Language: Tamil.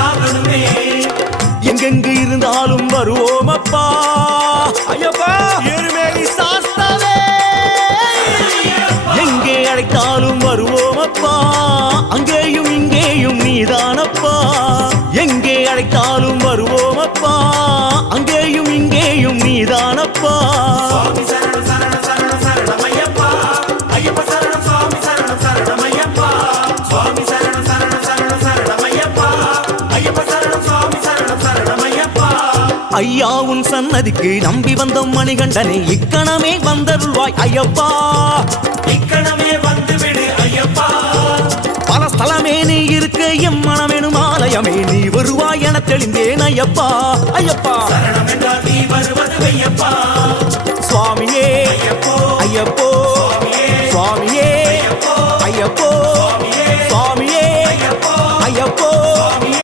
ஆகணுமே எங்கெங்கு இருந்தாலும் வருவோம் அப்பா ஐயப்பா எருமேலி சாஸ்தாவே. எங்கே அழைத்தாலும் வருவோம் அப்பா அங்கேயும் இங்கேயும் நீதானப்பா. எங்கே அழைத்தாலும் வருவோம் அப்பா அங்கேயும் இங்கேயும் நீதானப்பா. ஐயா உன் சன்னதிக்கு நம்பி வந்த மணிகண்டனே இக்கணமே வந்தருள்வாய் ஐயப்பா. இக்கணமே வந்து விடு ஐயப்பா. பல ஸ்தலமே நீ இருக்க எம் மனமெனும் ஆலயமே நீ வருவாய் என தெளிந்தேன் ஐயப்பா. ஐயப்பா. சரணம் என்றால் நீ வருவது ஐயப்பா. சுவாமியே. ஐயப்போ.